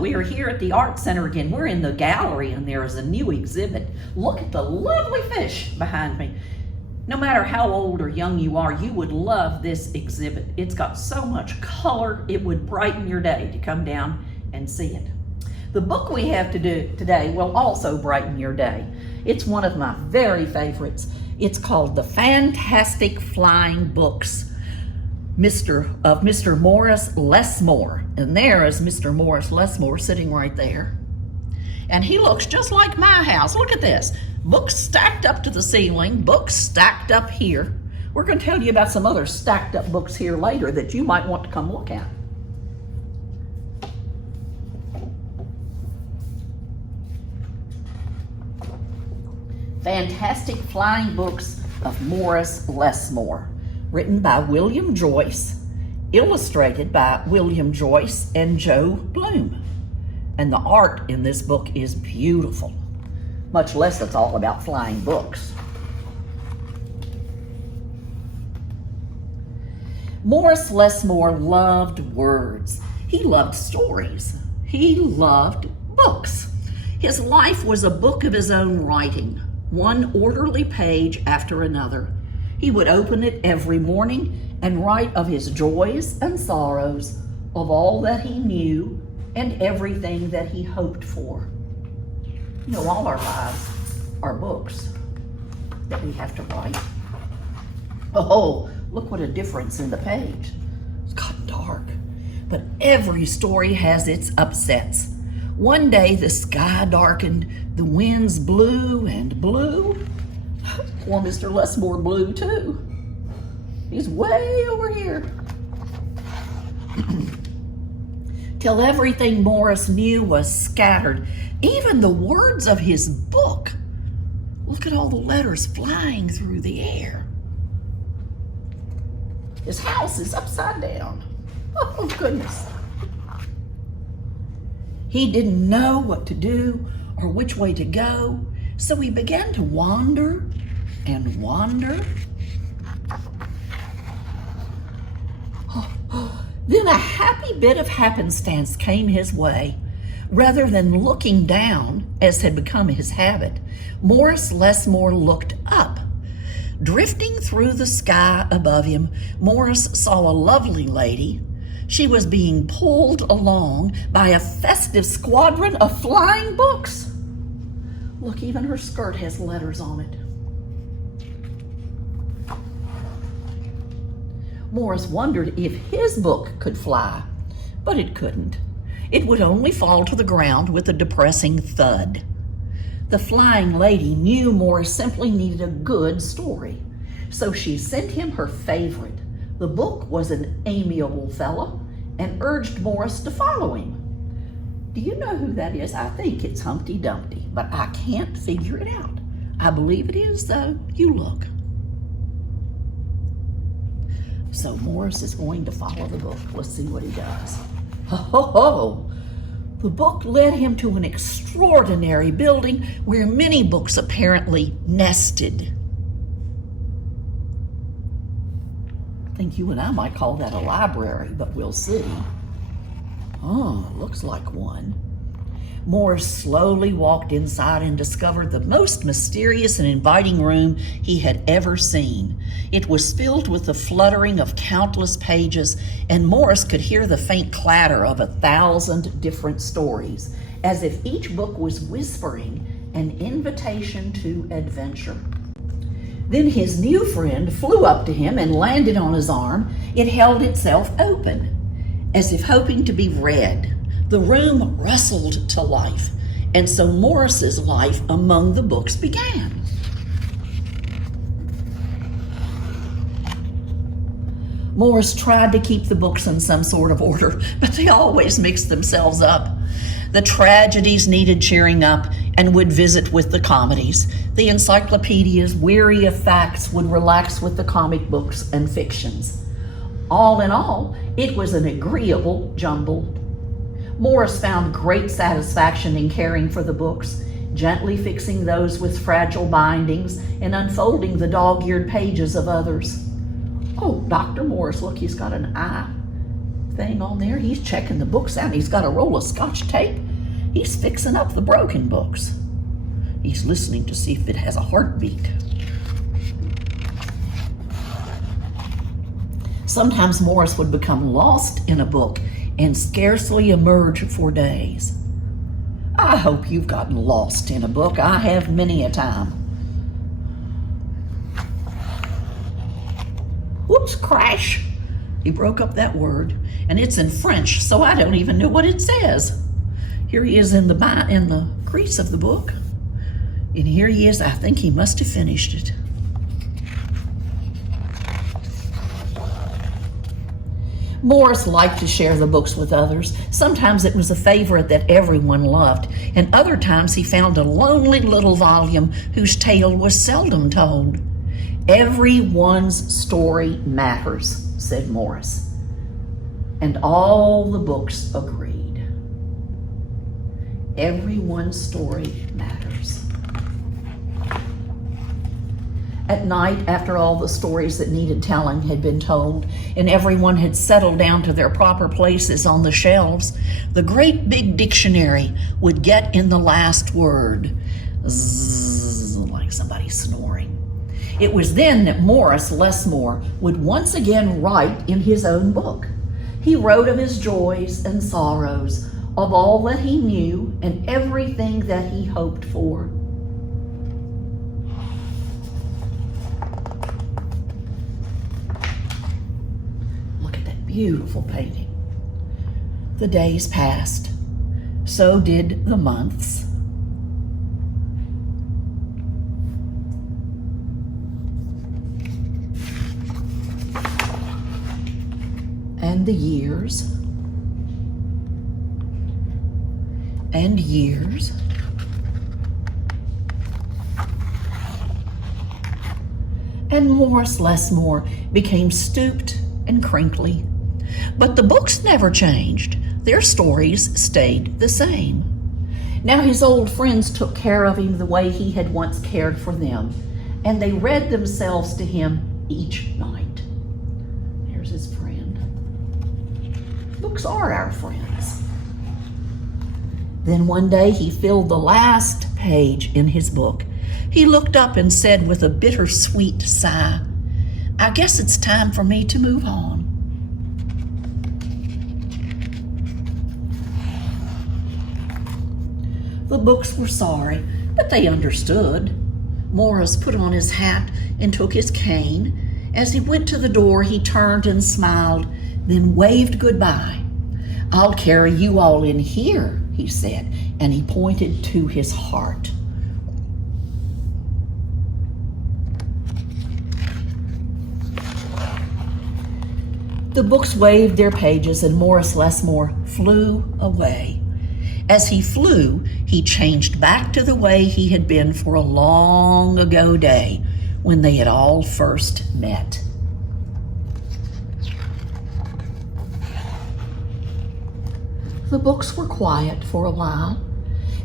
we are here at the Art Center again. We're in the gallery and there is a new exhibit. Look at the lovely fish behind me. No matter how old or young you are, you would love this exhibit. It's got so much color, it would brighten your day to come down and see it. The book we have to do today will also brighten your day. It's one of my very favorites. It's called The Fantastic Flying Books of Mr. Morris Lesmore. And there is Mr. Morris Lesmore sitting right there. And he looks just like my house. Look at this. Books stacked up to the ceiling, books stacked up here. We're going to tell you about some other stacked up books here later that you might want to come look at. Fantastic Flying Books of Morris Lesmore, written by William Joyce, illustrated by William Joyce and Joe Bloom. And the art in this book is beautiful, much less it's all about flying books. Morris Lesmore loved words. He loved stories. He loved books. His life was a book of his own writing, one orderly page after another. He would open it every morning and write of his joys and sorrows, of all that he knew and everything that he hoped for. You know, all our lives are books that we have to write. Oh, look what a difference in the page. It's gotten dark, but every story has its upsets. One day the sky darkened, the winds blew and blew. Poor Mr. Lesmore blew too. He's way over here. Till everything Morris knew was scattered, even the words of his book. Look at all the letters flying through the air. His house is upside down. Oh, goodness. He didn't know what to do or which way to go, so he began to wander and wander. Then a happy bit of happenstance came his way. Rather than looking down, as had become his habit, Morris Lesmore looked up. Drifting through the sky above him, Morris saw a lovely lady. She was being pulled along by a festive squadron of flying books. Look, even her skirt has letters on it. Morris wondered if his book could fly, but it couldn't. It would only fall to the ground with a depressing thud. The flying lady knew Morris simply needed a good story, so she sent him her favorite. The book was an amiable fellow and urged Morris to follow him. Do you know who that is? I think it's Humpty Dumpty, but I can't figure it out. I believe it is, though. You look. So Morris is going to follow the book. Let's see what he does. Ho, ho, ho. The book led him to an extraordinary building where many books apparently nested. I think you and I might call that a library, but we'll see. Oh, looks like one. Morris slowly walked inside and discovered the most mysterious and inviting room he had ever seen. It was filled with the fluttering of countless pages, and Morris could hear the faint clatter of 1,000 different stories, as if each book was whispering an invitation to adventure. Then his new friend flew up to him and landed on his arm. It held itself open, as if hoping to be read. The room rustled to life, and so Morris's life among the books began. Morris tried to keep the books in some sort of order, but they always mixed themselves up. The tragedies needed cheering up and would visit with the comedies. The encyclopedias, weary of facts, would relax with the comic books and fictions. All in all, it was an agreeable jumble. Morris found great satisfaction in caring for the books, gently fixing those with fragile bindings and unfolding the dog-eared pages of others. Oh, Dr. Morris, look, he's got an eye. thing on there. He's checking the books out. He's got a roll of Scotch tape. He's fixing up the broken books. He's listening to see if it has a heartbeat. Sometimes Morris would become lost in a book and scarcely emerge for days. I hope you've gotten lost in a book. I have many a time. Whoops, crash. He broke up that word, and it's in French, so I don't even know what it says. Here he is in the crease of the book, and here he is. I think he must have finished it. Morris liked to share the books with others. Sometimes it was a favorite that everyone loved, and other times he found a lonely little volume whose tale was seldom told. Everyone's story matters, said Morris, and all the books agreed. Everyone's story matters. At night, after all the stories that needed telling had been told, and everyone had settled down to their proper places on the shelves, the great big dictionary would get in the last word. Zzz, like somebody snoring. It was then that Morris Lesmore would once again write in his own book. He wrote of his joys and sorrows, of all that he knew and everything that he hoped for. Beautiful painting. The days passed. So did the months. And the years. And years. And Morris Lesmore became stooped and crinkly. But the books never changed. Their stories stayed the same. Now his old friends took care of him the way he had once cared for them, and they read themselves to him each night. There's his friend. Books are our friends. Then one day he filled the last page in his book. He looked up and said with a bittersweet sigh, "I guess it's time for me to move on." The books were sorry, but they understood. Morris put on his hat and took his cane. As he went to the door, he turned and smiled, then waved goodbye. "I'll carry you all in here," he said, and he pointed to his heart. The books waved their pages, and Morris Lesmore flew away. As he flew, he changed back to the way he had been for a long ago day when they had all first met. The books were quiet for a while.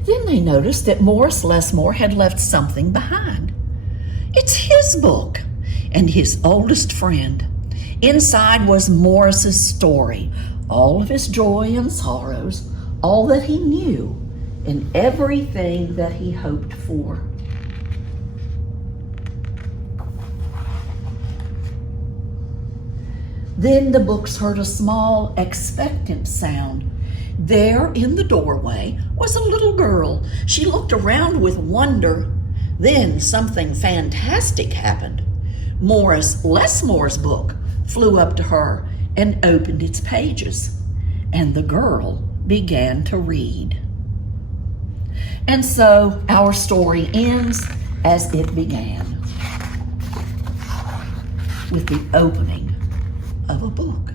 Then they noticed that Morris Lesmore had left something behind. It's his book and his oldest friend. Inside was Morris's story, all of his joy and sorrows, all that he knew, and everything that he hoped for. Then the books heard a small, expectant sound. There in the doorway was a little girl. She looked around with wonder. Then something fantastic happened. Morris Lesmore's book flew up to her and opened its pages, and the girl began to read. And so our story ends as it began, with the opening of a book.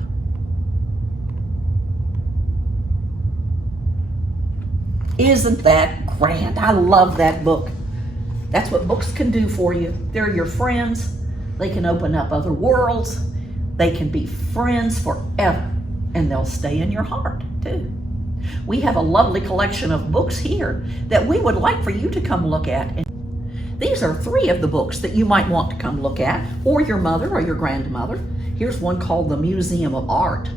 Isn't that grand? I love that book. That's what books can do for you. They're your friends. They can open up other worlds. They can be friends forever, and they'll stay in your heart too. We have a lovely collection of books here that we would like for you to come look at. And these are 3 of the books that you might want to come look at, or your mother or your grandmother. Here's one called The Museum of Art.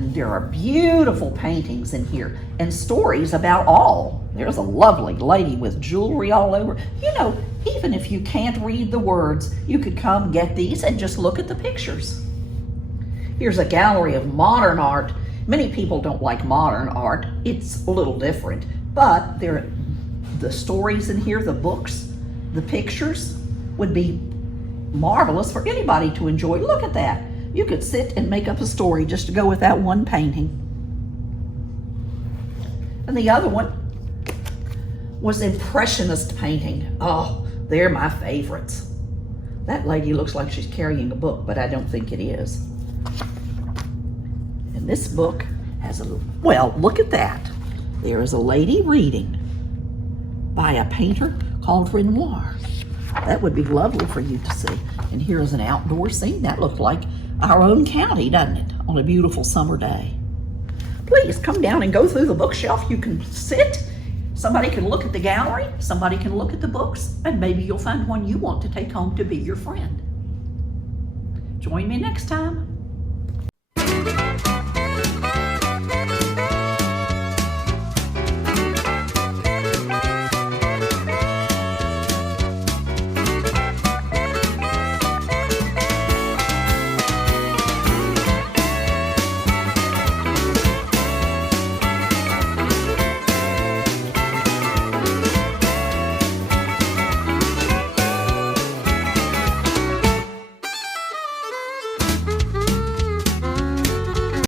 And there are beautiful paintings in here and stories about all. There's a lovely lady with jewelry all over. You know, even if you can't read the words, you could come get these and just look at the pictures. Here's a gallery of modern art. Many people don't like modern art. It's a little different, but the stories in here, the books, the pictures would be marvelous for anybody to enjoy. Look at that. You could sit and make up a story just to go with that one painting. And the other one was Impressionist painting. Oh, they're my favorites. That lady looks like she's carrying a book, but I don't think it is. And this book has well, look at that. There is a lady reading by a painter called Renoir. That would be lovely for you to see. And here's an outdoor scene. That looked like our own county, doesn't it, on a beautiful summer day. Please come down and go through the bookshelf. You can sit. Somebody can look at the gallery. Somebody can look at the books. And maybe you'll find one you want to take home to be your friend. Join me next time.